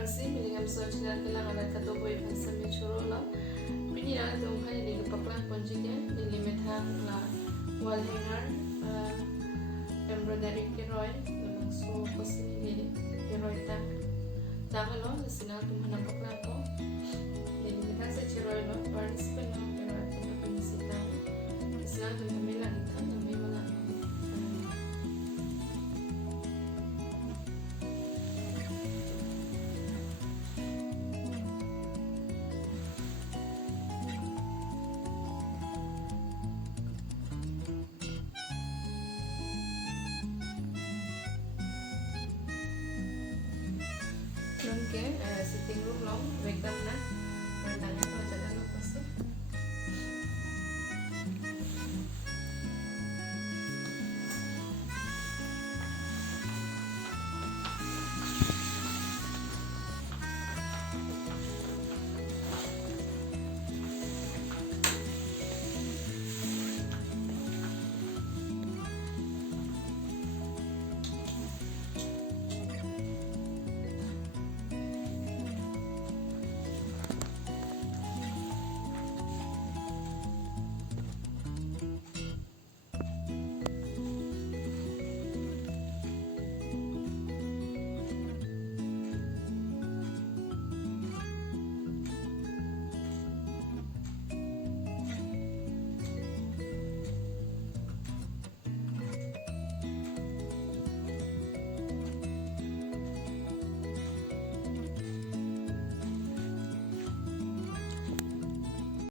pangsi miligam sochna kila ngana kato boy pangsa me choro la pini na dong khani ni paklang ponji ke ni methang la wall hanger embroidery ke roy so kosi ni ke roy ta dagalo sina tum hana paklang ko ni methang se choroy lo participant no ke roy ta pini sita sina tum mela ta na me mala ke sitting room long एकदम ना मैं डालने को ज़्यादा लोग पसंद